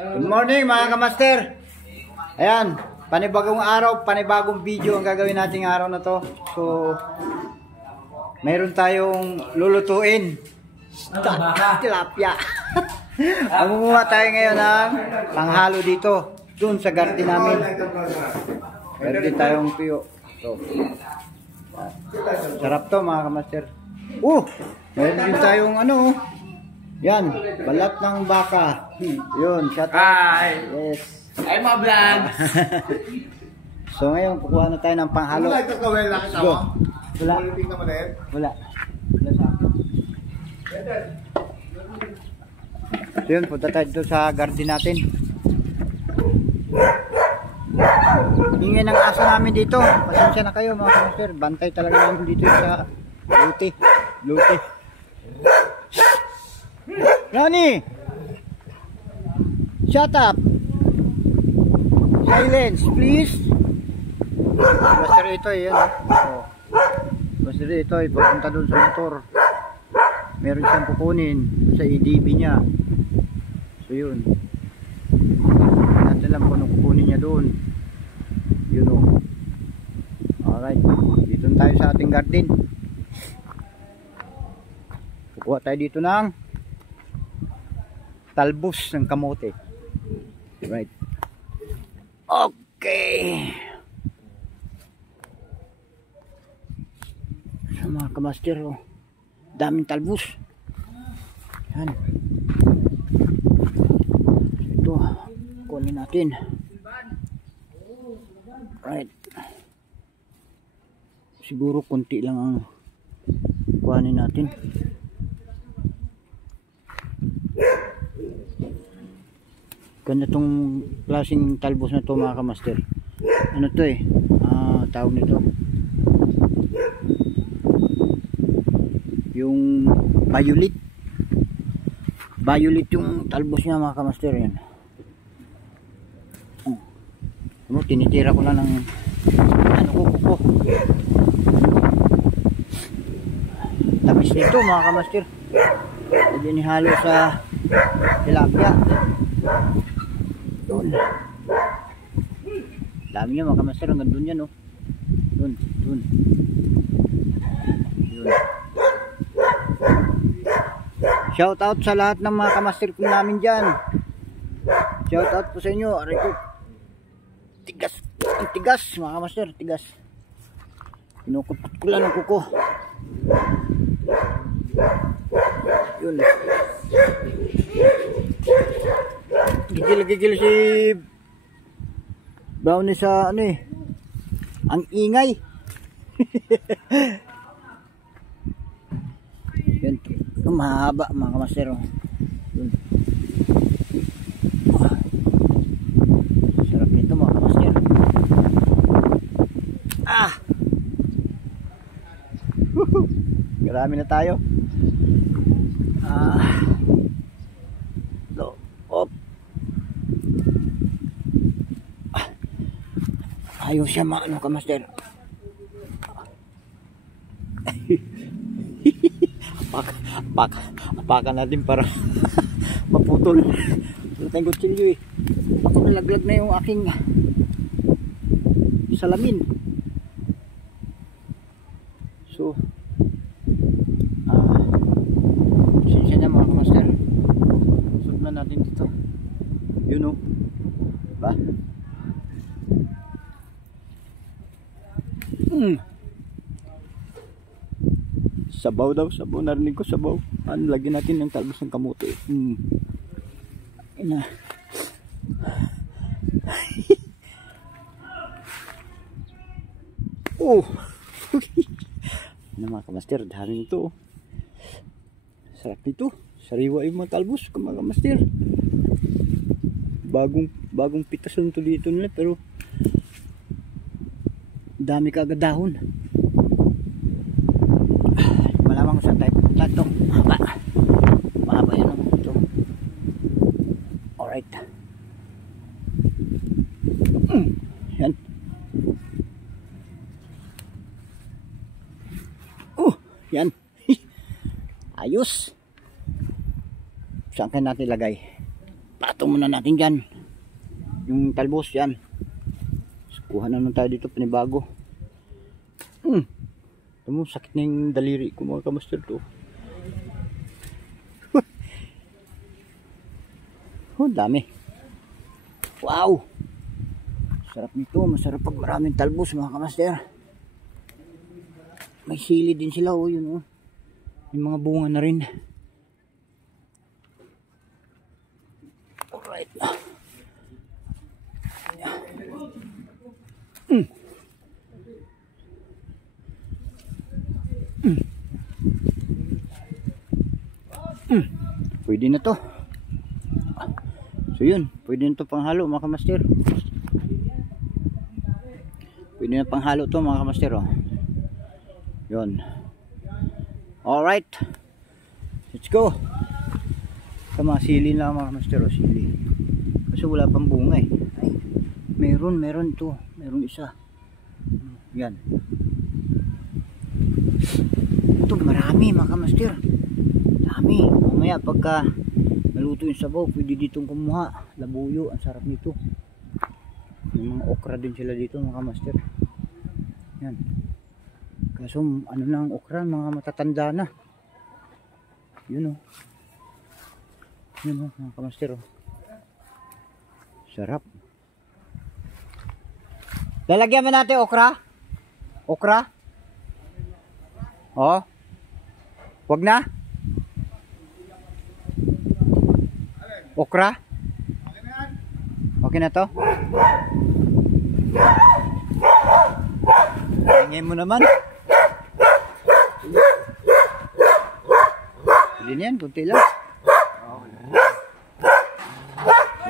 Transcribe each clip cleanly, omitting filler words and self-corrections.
Good morning mga kamaster. Ayan, panibagong araw, panibagong video ang gagawin nating araw na to. So, mayroon tayong lulutuin. Tilapia. Mangunguha tayo ngayon ng panghalo dito, dun sa garden namin. Meron din tayong tuyo. So, sarap to mga kamaster. Meron din tayong ano, yan, balat ng baka. Yun, shout out. Yes. Ay, mga vlog. So ngayon, kukuha na tayo ng panghalo. Let's go. Wala. Wala. Wala sa akin. So yun, punta tayo dito sa garden natin. Ingay ng aso namin dito. Pasensya na kayo mga kamaster. Bantay talaga namin dito sa Lute. Ronnie! Shut up! Silence, please! Basta ito yan. Basta ito, papunta doon sa motor. Meron siyang kukunin sa EDB niya. So yun. Natin lang kung anong kukunin niya doon. Yun o. Alright. Dito tayo sa ating garden. Kukuha tayo dito ng talbos ng kamote. Right. Okay. So mga kamaster, daming talbos. Yan. Ito, kunin natin. Right. Siguro konti lang ang kuhanin natin. Ganda tong klaseng talbos na to mga kamaster. Ano to tawag nito, yung violet yung talbos niya mga kamaster. Yan tinitira ko lang ng kuko. Tamis nito mga kamaster. Pwede nihalo sa tilapia. Doon. Dami niya mga kamaster. Hanggang doon yan Doon. Yun. Shout out sa lahat ng mga kamaster ko namin dyan. Shout out po sa inyo. Aray ko. Tigas. Ang tigas mga kamaster. Tigas. Kinukupot ko lang ng kuko. Yun. Gigil si Brownie sa ang ingay. Yan, mahaba mga kamaster. Sarap nito mga kamaster. Marami na tayo. Ayaw siya kamaster. Apakan natin para maputol. Wala tayong kutsilyo Ako nalaglag na yung aking salamin. So sinsya na mga kamaster. Sub na natin dito. Yun ba? Sabaw daw, sabaw. Narinig ko sabaw. Lagyan natin ng talbos ng kamote. Ina. Mga kamaster, dami nito. Sarap nito. Sariwa yung mga talbos mga kamaster. Bagong pitasan to dito nila, pero dami kaagad dahon. Malamang saan tayo pupunta. Ito mahaba yan ito. Alright. Yan. Yan. Ayos. Saan ka natin ilagay? Patong muna natin dyan. Yung talbos yan. Kuha na naman tayo dito panibago. Ito mo, sakit na yung daliri ko mga kamaster to. Oh, dami. Wow! Sarap nito. Masarap pag maraming talbos mga kamaster. May sili din sila. Oh, yun oh. Yung mga bunga na rin. Alright. Pwede na to. So yun, pwede na to panghalo mga kamaster. Pwede na panghalo to mga kamaster oh. Yun. Alright. Let's go. Sa mga sili na mga kamaster oh, sili. Kasi wala pang bunga eh. Ay, meron to. Meron isa. Yan. Ito marami mga kamaster. Dami. Mamaya pagka naluto yung sabaw, pwede ditong kumuha. Labuyo, ang sarap nito. May mga okra din sila dito mga kamaster. Yan. Kaso ano na ang okra, mga matatanda na. Yun o. Yun o mga kamaster o. Sarap. Lalagyan mo natin okra. Okra. O. Wag na. Okra. Okay na to. Tingin mo naman. Pwede niyan, kunti lang.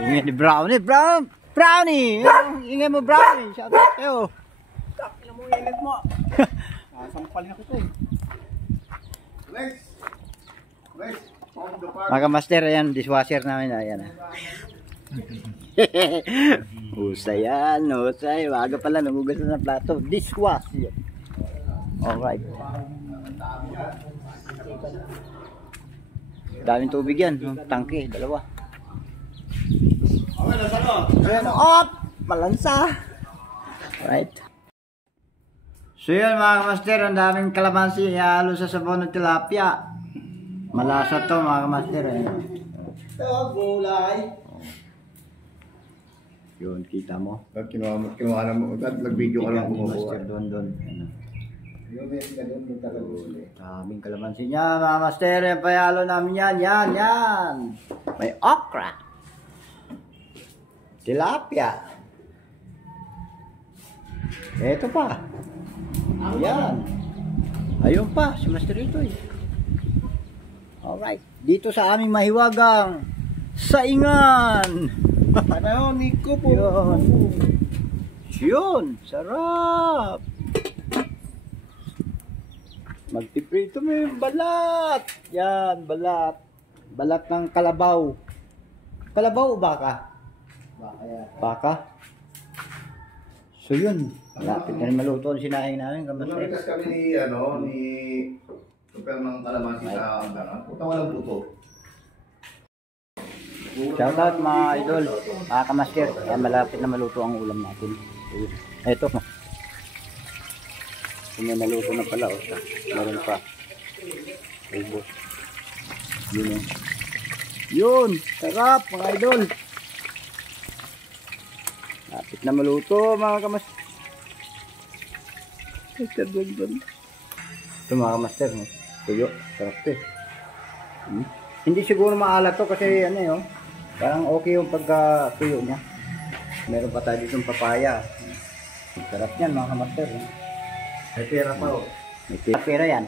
Ingay ni Brownie. Brownie! Ingay mo Brownie. Shout out kayo. Ilan mo init mo? Sampal na ko ito eh. Mga master, ayan, dishwasher namin. Ayan. Husay yan, husay. Waga pala, nagugas na ng plato. Dishwasher. Alright. Daming tubig yan. Tangke, dalawa. Ayan, op! Malansa. Alright. So yun mga master, ang daming kalamansi. Ihalo sa sabaw ng tilapia. Malasa to mga master. Gulay. Yun, kita mo. Kinuha na mo. Nag-video ka lang kumukuha. Doon. Yung may ganun yung talaga. Daming kalamansi niya, mga master. Yung payalo namin yan. Yan. May okra. Tilapia. Eto pa. Yan. Ayun pa, si Master ito eh. Alright. Dito sa aming mahiwagang saingan. Ano, Nico po. Yun. Sarap. Magpiprito mo yung balat. Yan, balat. Balat ng kalabaw. Kalabaw o baka? Baka yan. Baka? So yun. Malapit na rin maluto ang sinaing namin. Namitas kami ni super ng kalamansi sa hanggang. Puta walang buto. Shoutout mga idol, mga kamaster. Kaya malapit na maluto ang ulam natin. Ito. Kung may naluto na pala. Meron pa. Ubos. Yun o. Yun! Sarap mga idol. Malapit na maluto mga kamaster. Ito mga kamaster. Tuyo. Sarap ito eh. Hindi siguro maalat to kasi ano yun. Parang okay yung pagka-tuyo niya. Meron pa tayo ditong papaya. Sarap yan mga kamaster. May pera pa o. May pera yan.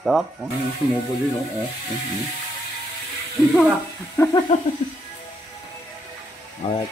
Sarap. Sumubo din o. Alright.